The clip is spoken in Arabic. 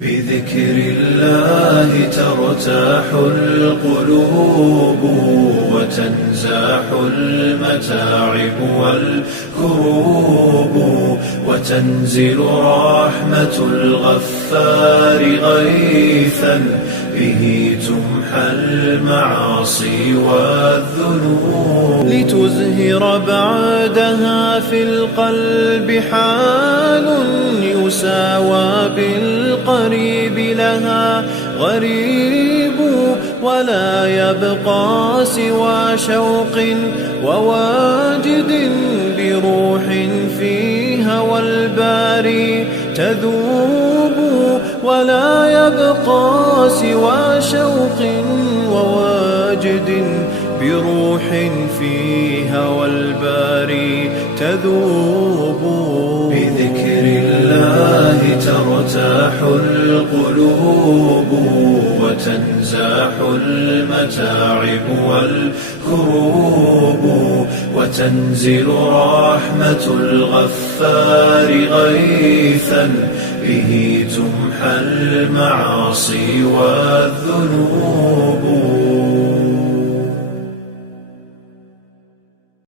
بذكر الله ترتاح القلوب وتنزاح المتاعب والكروب وتنزل رحمة الغفار غيثا به تمحى المعاصي والذنوب لتزهر بعدها في القلب حال يساوى بالقريب لها غريب ولا يبقى سوى شوق وواجد بروح في هوى الباري تذوب ولا يبقى سوى شوق وواجد بروح في هوى الباري تذوب بذكر الله ترتاح القلوب وتنزاح المتاعب والكروب وتنزل رحمة الغفار غيثا به تمحى المعاصي والذنوب